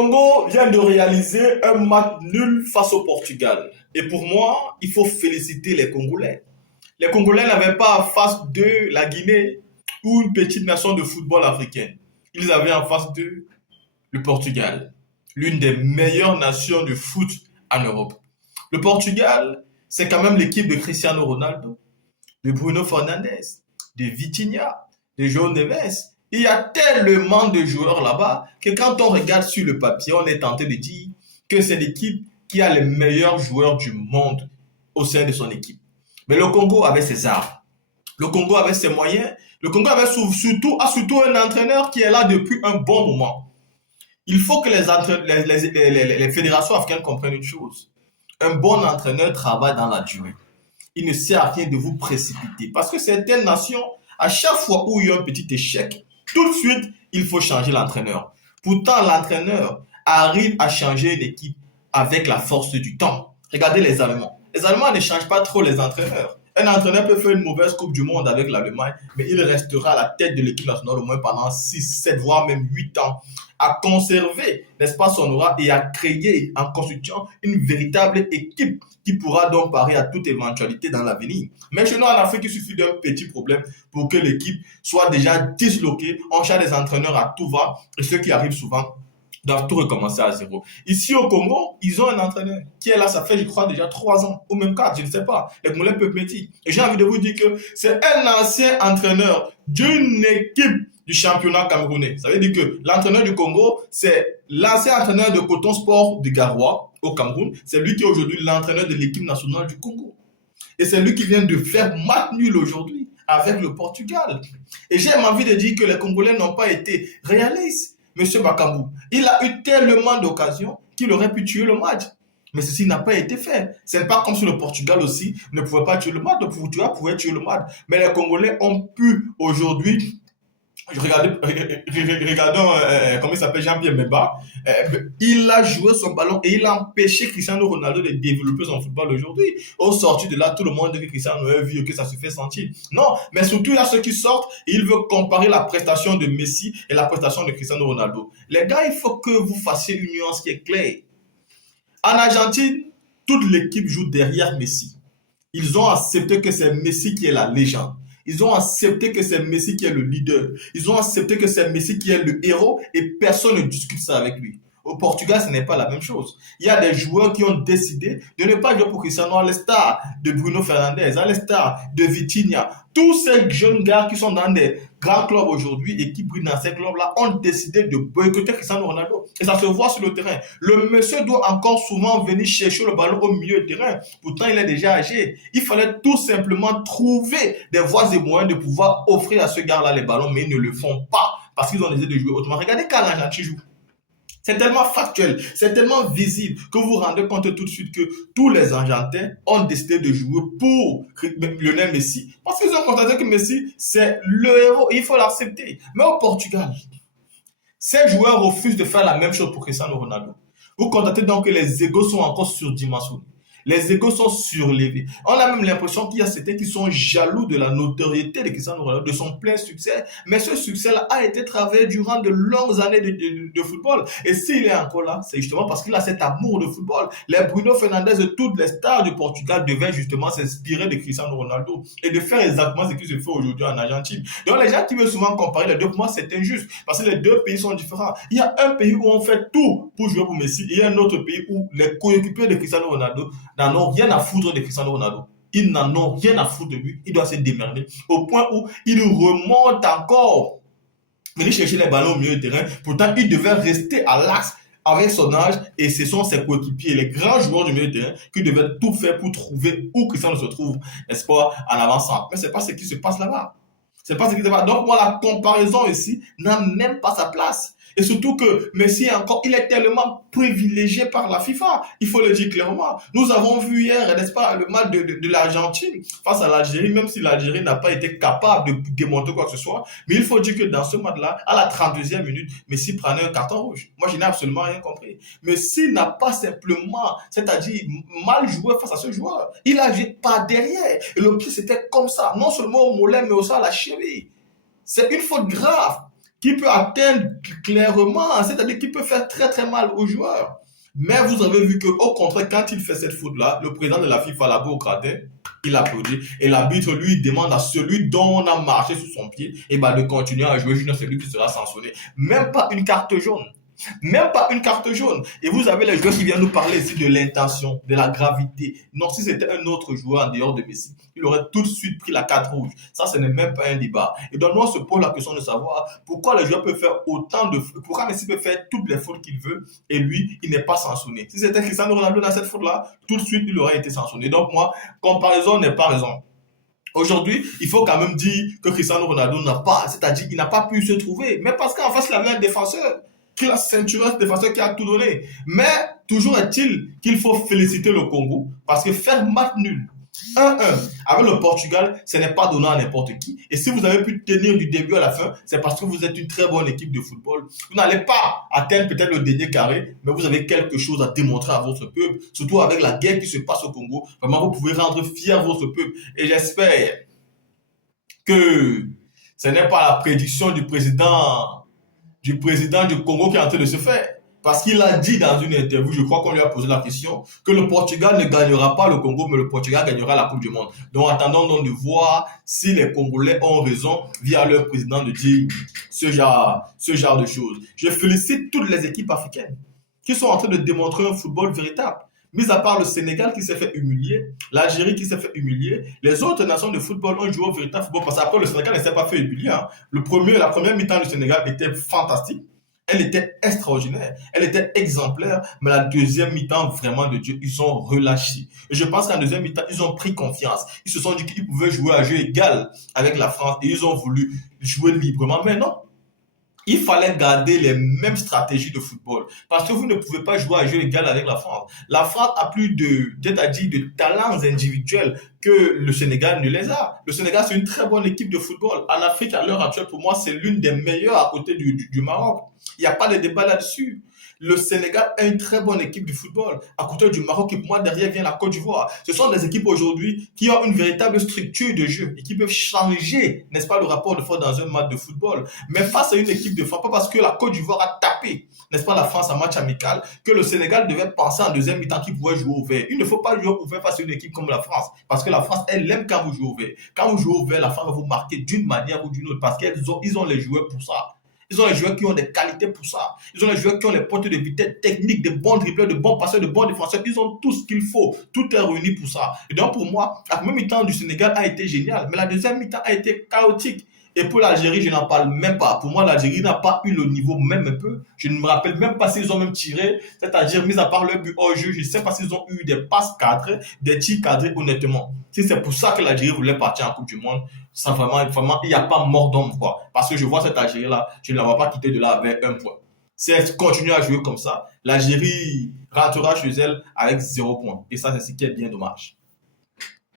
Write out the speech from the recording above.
Congo vient de réaliser un match nul face au Portugal. Et pour moi, il faut féliciter les Congolais. Les Congolais n'avaient pas en face d'eux la Guinée ou une petite nation de football africaine. Ils avaient en face d'eux le Portugal, l'une des meilleures nations de foot en Europe. Le Portugal, c'est quand même l'équipe de Cristiano Ronaldo, de Bruno Fernandes, de Vitinha, de João Neves. Il y a tellement de joueurs là-bas que quand on regarde sur le papier, on est tenté de dire que c'est l'équipe qui a les meilleurs joueurs du monde au sein de son équipe. Mais le Congo avait ses armes. Le Congo avait ses moyens. Le Congo avait surtout un entraîneur qui est là depuis un bon moment. Il faut que les fédérations africaines comprennent une chose. Un bon entraîneur travaille dans la durée. Il ne sert à rien de vous précipiter. Parce que certaines nations, à chaque fois où il y a un petit échec, tout de suite, il faut changer l'entraîneur. Pourtant, l'entraîneur arrive à changer une équipe avec la force du temps. Regardez les Allemands. Les Allemands ne changent pas trop les entraîneurs. Un entraîneur peut faire une mauvaise Coupe du Monde avec l'Allemagne, mais il restera à la tête de l'équipe nationale au moins pendant 6, 7, voire même 8 ans, à conserver, n'est-ce pas, son aura et à créer en constituant une véritable équipe qui pourra donc parer à toute éventualité dans l'avenir. Mais chez nous en Afrique, il suffit d'un petit problème pour que l'équipe soit déjà disloquée. On cherche des entraîneurs à tout va et ce qui arrive souvent doivent tout recommencer à zéro. Ici au Congo, ils ont un entraîneur qui est là, ça fait je crois déjà 3 ans, ou même 4, je ne sais pas. Les Congolais peuvent me dire. Et j'ai envie de vous dire que c'est un ancien entraîneur d'une équipe du championnat camerounais. Ça veut dire que l'entraîneur du Congo, c'est l'ancien entraîneur de Coton Sport de Garoua au Cameroun. C'est lui qui est aujourd'hui l'entraîneur de l'équipe nationale du Congo. Et c'est lui qui vient de faire match nul aujourd'hui avec le Portugal. Et j'ai envie de dire que les Congolais n'ont pas été réalistes. Monsieur Bakambu, il a eu tellement d'occasions qu'il aurait pu tuer le match. Mais ceci n'a pas été fait. Ce n'est pas comme si le Portugal aussi ne pouvait pas tuer le match. Le Portugal pouvait tuer le match. Mais les Congolais ont pu aujourd'hui, regardons comment il s'appelle, Jean-Pierre Mbemba, il a joué son ballon et il a empêché Cristiano Ronaldo de développer son football aujourd'hui. Au sorti de là, tout le monde dit que Cristiano a vu que ça se fait sentir. Non, mais surtout il y a ceux qui sortent et ils veulent comparer la prestation de Messi et la prestation de Cristiano Ronaldo. Les gars, il faut que vous fassiez une nuance qui est claire. En Argentine, toute l'équipe joue derrière Messi. Ils ont accepté que c'est Messi qui est la légende. Ils ont accepté que c'est Messi qui est le leader. Ils ont accepté que c'est Messi qui est le héros et personne ne discute ça avec lui. Au Portugal, ce n'est pas la même chose. Il y a des joueurs qui ont décidé de ne pas jouer pour Cristiano, à l'instar de Bruno Fernandes, à l'instar de Vitinha. Tous ces jeunes gars qui sont dans des grands clubs aujourd'hui et qui brillent dans ces clubs-là ont décidé de boycotter Cristiano Ronaldo. Et ça se voit sur le terrain. Le monsieur doit encore souvent venir chercher le ballon au milieu du terrain. Pourtant, il est déjà âgé. Il fallait tout simplement trouver des voies et moyens de pouvoir offrir à ce gars-là les ballons, mais ils ne le font pas parce qu'ils ont décidé de jouer autrement. Regardez quand l'Argentine joue. C'est tellement factuel, c'est tellement visible que vous vous rendez compte tout de suite que tous les Argentins ont décidé de jouer pour Lionel Messi. Parce qu'ils ont constaté que Messi, c'est le héros et il faut l'accepter. Mais au Portugal, ces joueurs refusent de faire la même chose pour Cristiano Ronaldo. Vous constatez donc que les égos sont encore surdimensionnés. Les égos sont surlevés. On a même l'impression qu'il y a certains qui sont jaloux de la notoriété de Cristiano Ronaldo, de son plein succès. Mais ce succès-là a été travaillé durant de longues années de football. Et s'il est encore là, c'est justement parce qu'il a cet amour de football. Les Bruno Fernandes et toutes les stars du Portugal devaient justement s'inspirer de Cristiano Ronaldo et de faire exactement ce qui se fait aujourd'hui en Argentine. Donc les gens qui veulent souvent comparer les deux, pour moi c'est injuste parce que les deux pays sont différents. Il y a un pays où on fait tout pour jouer pour Messi et il y a un autre pays où les coéquipiers de Cristiano Ronaldo n'en ont rien à foutre de Cristiano Ronaldo. Ils n'en ont rien à foutre de lui. Il doit se démerder au point où il remonte encore venir chercher les ballons au milieu du terrain. Pourtant, il devait rester à l'axe avec son âge et ce sont ses coéquipiers, les grands joueurs du milieu de terrain qui devaient tout faire pour trouver où Cristiano se trouve, n'est-ce pas, en avançant. Mais c'est pas ce qui se passe là-bas. C'est pas ce qui se passe. Donc, moi, la comparaison ici n'a même pas sa place. Et surtout que Messi encore, il est tellement privilégié par la FIFA. Il faut le dire clairement. Nous avons vu hier, n'est-ce pas, le match de l'Argentine face à l'Algérie, même si l'Algérie n'a pas été capable de démontrer quoi que ce soit. Mais il faut dire que dans ce match-là, à la 32e minute, Messi prenait un carton rouge. Moi, je n'ai absolument rien compris. Messi n'a pas simplement, c'est-à-dire mal joué face à ce joueur. Il a joué pas derrière. Et le pied, c'était comme ça. Non seulement au mollet, mais aussi à la cheville. C'est une faute grave. qui peut atteindre clairement, c'est-à-dire qui peut faire très très mal aux joueurs. Mais vous avez vu qu'au contraire, quand il fait cette faute-là, le président de la FIFA, là-bas au gradin, il applaudit. Et l'arbitre lui demande à celui dont on a marché sous son pied de continuer à jouer jusqu'à celui qui sera sanctionné. Même pas une carte jaune. Même pas une carte jaune. Et vous avez les joueurs qui viennent nous parler ici de l'intention, de la gravité. Non, si c'était un autre joueur en dehors de Messi, il aurait tout de suite pris la carte rouge. Ça, ce n'est même pas un débat. Et donc, nous, on se pose la question de savoir pourquoi le joueur peut faire autant de fautes, pourquoi Messi peut faire toutes les fautes qu'il veut et lui, il n'est pas sanctionné. Si c'était Cristiano Ronaldo dans cette faute-là, tout de suite, il aurait été sanctionné. Donc, moi, comparaison n'est pas raison. Aujourd'hui, il faut quand même dire que Cristiano Ronaldo n'a pas, c'est-à-dire qu'il n'a pas pu se trouver. Mais parce qu'en face, il avait un défenseur qui a ceinturé, un défenseur qui a tout donné. Mais toujours est-il qu'il faut féliciter le Congo parce que faire match nul 1-1 avec le Portugal, ce n'est pas donné à n'importe qui. Et si vous avez pu tenir du début à la fin, c'est parce que vous êtes une très bonne équipe de football. Vous n'allez pas atteindre peut-être le dernier carré, mais vous avez quelque chose à démontrer à votre peuple, surtout avec la guerre qui se passe au Congo. Vraiment, vous pouvez rendre fier votre peuple. Et j'espère que ce n'est pas la prédiction du Congo qui est en train de se faire. Parce qu'il a dit dans une interview, je crois qu'on lui a posé la question, que le Portugal ne gagnera pas le Congo, mais le Portugal gagnera la Coupe du Monde. Donc attendons donc de voir si les Congolais ont raison via leur président de dire ce genre de choses. Je félicite toutes les équipes africaines qui sont en train de démontrer un football véritable. Mis à part le Sénégal qui s'est fait humilier, l'Algérie qui s'est fait humilier, les autres nations de football ont joué au véritable football. Parce qu'après, le Sénégal ne s'est pas fait humilier. Hein. La première mi-temps du Sénégal était fantastique. Elle était extraordinaire, elle était exemplaire, mais la deuxième mi-temps, vraiment de Dieu, ils ont relâché. Et je pense qu'en deuxième mi-temps, ils ont pris confiance. Ils se sont dit qu'ils pouvaient jouer à jeu égal avec la France et ils ont voulu jouer librement. Mais non, il fallait garder les mêmes stratégies de football. Parce que vous ne pouvez pas jouer à jeu égal avec la France. La France a plus de talents individuels que le Sénégal ne les a. Le Sénégal, c'est une très bonne équipe de football. En Afrique, à l'heure actuelle, pour moi, c'est l'une des meilleures à côté du Maroc. Il n'y a pas de débat là-dessus. Le Sénégal a une très bonne équipe de football. À côté du Maroc, et pour moi, derrière vient la Côte d'Ivoire. Ce sont des équipes aujourd'hui qui ont une véritable structure de jeu et qui peuvent changer, n'est-ce pas, le rapport de force dans un match de football. Mais face à une équipe de France, pas parce que la Côte d'Ivoire a tapé, n'est-ce pas, la France en match amical, que le Sénégal devait penser en deuxième mi-temps qu'il pouvait jouer au vert. Il ne faut pas jouer au vert face à une équipe comme la France. Parce que la France, elle aime quand vous jouez au vert. Quand vous jouez au vert, la France va vous marquer d'une manière ou d'une autre parce qu'ils ont les joueurs pour ça. Ils ont les joueurs qui ont des qualités pour ça. Ils ont les joueurs qui ont les points de vitesse technique, de bons dribbleurs, de bons passeurs, de bons défenseurs. Ils ont tout ce qu'il faut. Tout est réuni pour ça. Et donc, pour moi, la première mi-temps du Sénégal a été géniale, mais la deuxième mi-temps a été chaotique. Et pour l'Algérie, je n'en parle même pas. Pour moi, l'Algérie n'a pas eu le niveau même un peu. Je ne me rappelle même pas s'ils ont même tiré. C'est-à-dire, mis à part le but hors jeu, je ne sais pas s'ils ont eu des passes cadrées, des tirs cadrés, honnêtement. Si c'est pour ça que l'Algérie voulait partir en Coupe du Monde, ça vraiment, il n'y a pas mort d'homme, quoi. Parce que je vois cette Algérie-là, je ne la vois pas quitter de là avec un point. Si elle continue à jouer comme ça, l'Algérie rentrera chez elle avec 0 point. Et ça, c'est ce qui est bien dommage.